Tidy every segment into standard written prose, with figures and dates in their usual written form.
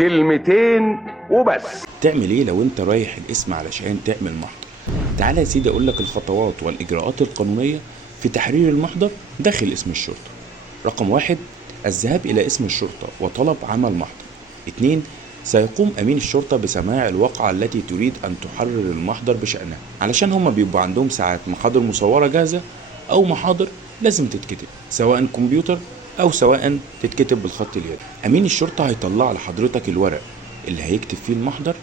كلمتين وبس. تعمل ايه لو انت رايح القسم علشان تعمل محضر؟ تعالى يا سيدي اقول لك الخطوات والاجراءات القانونيه في تحرير المحضر داخل قسم الشرطه. رقم 1: الذهاب الى قسم الشرطه وطلب عمل محضر. 2: سيقوم امين الشرطه بسماع الواقعه التي تريد ان تحرر المحضر بشانها، علشان هما بيبقوا عندهم ساعات محاضر مصوره جاهزه او محاضر لازم تتكتب سواء كمبيوتر او سواء تتكتب بالخط اليدوي. امين الشرطه هيطلع لحضرتك الورق اللي هيكتب فيه المحضر،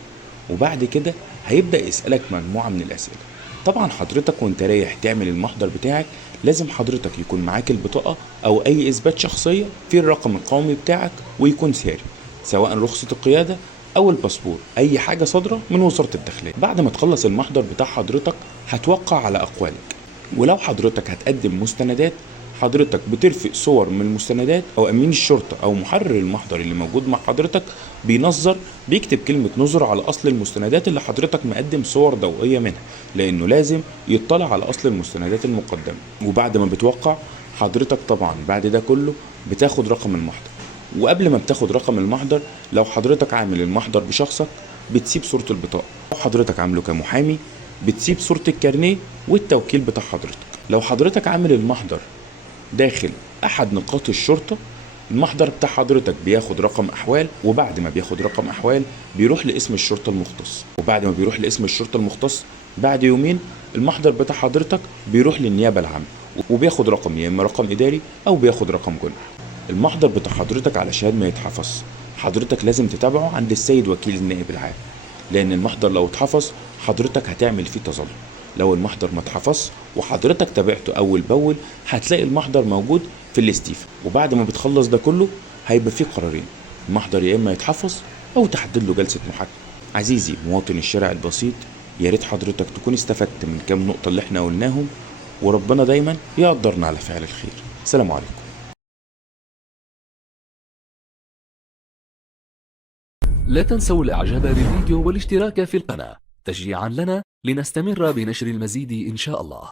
وبعد كده هيبدا يسالك مجموعه من الاسئله. طبعا حضرتك وانت رايح تعمل المحضر بتاعك لازم حضرتك يكون معاك البطاقه او اي اثبات شخصيه في الرقم القومي بتاعك، ويكون ساري سواء رخصه القياده او الباسبور، اي حاجه صادره من وزاره الداخليه. بعد ما تخلص المحضر بتاع حضرتك هتوقع على اقوالك، ولو حضرتك هتقدم مستندات حضرتك بترفق صور من المستندات، او امين الشرطه او محرر المحضر اللي موجود مع حضرتك بينظر بيكتب كلمه نظر على اصل المستندات اللي حضرتك مقدم صور ضوئيه منها، لانه لازم يطلع على اصل المستندات المقدمه. وبعد ما بتوقع حضرتك طبعا بعد ده كله بتاخد رقم المحضر، وقبل ما بتاخد رقم المحضر لو حضرتك عامل المحضر بشخصك بتسيب صوره البطاقه، لو حضرتك عامله كمحامي بتسيب صوره الكارنيه والتوكيل بتاع حضرتك. لو حضرتك عامل المحضر داخل احد نقاط الشرطه المحضر بتاع حضرتك بياخد رقم احوال، وبعد ما بياخد رقم احوال بيروح لاسم الشرطه المختص، وبعد ما بيروح لاسم الشرطه المختص بعد يومين المحضر بتاع حضرتك بيروح للنيابه العامه وبياخد رقم يا اما رقم اداري او بياخد رقم جنحي. المحضر بتاع حضرتك علشان ما يتحفظ حضرتك لازم تتابعه عند السيد وكيل النائب العام، لان المحضر لو اتحفظ حضرتك هتعمل فيه تظلم. لو المحضر ما اتحفظ وحضرتك تابعته اول باول هتلاقي المحضر موجود في الاستيفا، وبعد ما بتخلص ده كله هيبقى فيه قرارين: المحضر يا اما يتحفظ او تحدد له جلسه محاكمه. عزيزي مواطن الشارع البسيط، يا ريت حضرتك تكون استفدت من كام نقطه اللي احنا قلناهم، وربنا دايما يقدرنا على فعل الخير. سلام عليكم. لا تنسوا الاعجاب بالفيديو والاشتراك في القناة تشجيعا لنا لنستمر بنشر المزيد إن شاء الله.